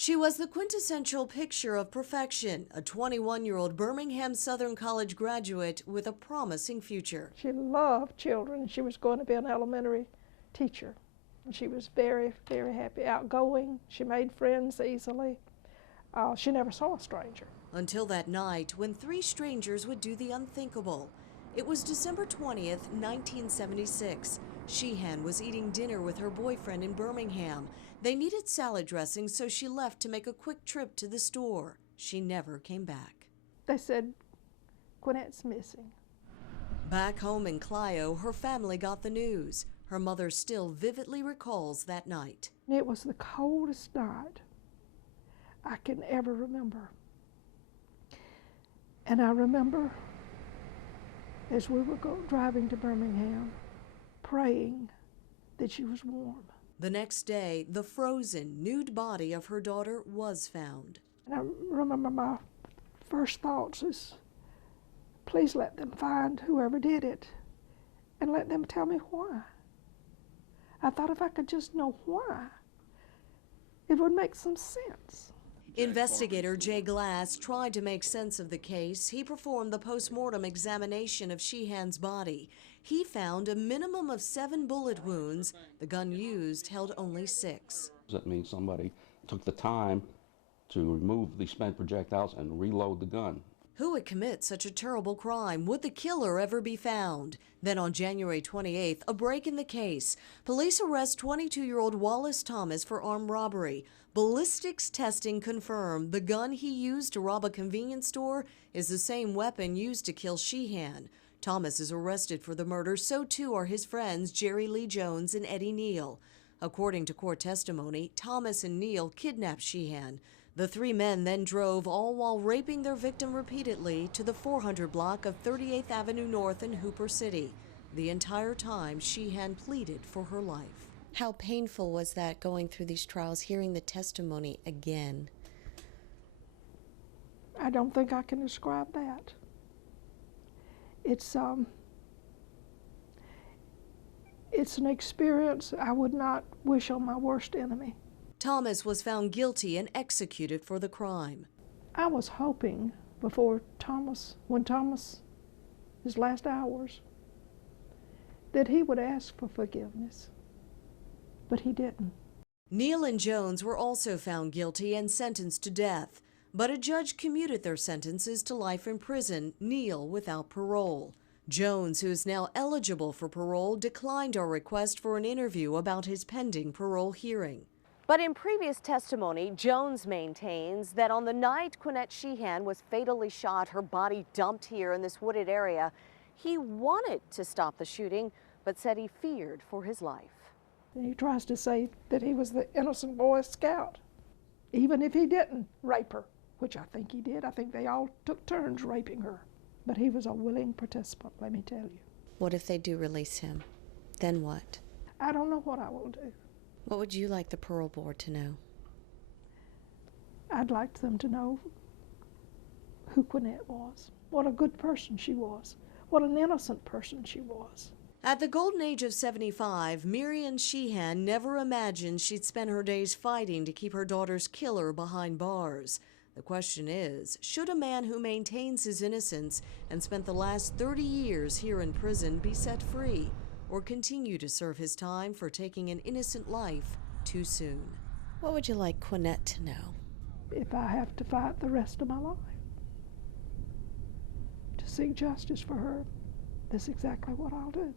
She was the quintessential picture of perfection, a 21-year-old Birmingham Southern College graduate with a promising future. She loved children. She was going to be an elementary teacher. And she was very, very happy, outgoing. She made friends easily. She never saw a stranger. Until that night when three strangers would do the unthinkable. It was December 20th, 1976. Shehane was eating dinner with her boyfriend in Birmingham. They needed salad dressing, so she left to make a quick trip to the store. She never came back. They said, Quinette's missing. Back home in Clio, her family got the news. Her mother still vividly recalls that night. It was the coldest night I can ever remember. And I remember as we were driving to Birmingham, praying that she was warm. The next day, the frozen, nude body of her daughter was found. And I remember my first thoughts is, please let them find whoever did it and let them tell me why. I thought if I could just know why, it would make some sense. Investigator Jay Glass tried to make sense of the case. He performed the post-mortem examination of Shehane's body. He found a minimum of 7 bullet wounds. The gun used held only 6. That means somebody took the time to remove the spent projectiles and reload the gun. Who would commit such a terrible crime? Would the killer ever be found? Then on January 28th, a break in the case. Police arrest 22-year-old Wallace Thomas for armed robbery. Ballistics testing confirmed the gun he used to rob a convenience store is the same weapon used to kill Shehane. Thomas is arrested for the murder. So too are his friends Jerry Lee Jones and Eddie Neal. According to court testimony, Thomas and Neal kidnapped Shehane. The 3 men then drove, all while raping their victim repeatedly, to the 400 block of 38th Avenue North in Hooper City. The entire time, Shehane pleaded for her life. How painful was that going through these trials, hearing the testimony again? I don't think I can describe that. It's an experience I would not wish on my worst enemy. Thomas was found guilty and executed for the crime. I was hoping before when Thomas, his last hours, that he would ask for forgiveness, but he didn't. Neal and Jones were also found guilty and sentenced to death, but a judge commuted their sentences to life in prison, Neal without parole. Jones, who is now eligible for parole, declined our request for an interview about his pending parole hearing. But in previous testimony, Jones maintains that on the night Quinette Shehane was fatally shot, her body dumped here in this wooded area, he wanted to stop the shooting, but said he feared for his life. And he tries to say that he was the innocent Boy Scout, even if he didn't rape her, which I think he did. I think they all took turns raping her. But he was a willing participant, let me tell you. What if they do release him? Then what? I don't know what I will do. What would you like the parole board to know? I'd like them to know who Quinette was, what a good person she was, what an innocent person she was. At the golden age of 75, Miriam Shehane never imagined she'd spend her days fighting to keep her daughter's killer behind bars. The question is, should a man who maintains his innocence and spent the last 30 years here in prison be set free, or continue to serve his time for taking an innocent life too soon? What would you like Quinette to know? If I have to fight the rest of my life to seek justice for her, that's exactly what I'll do.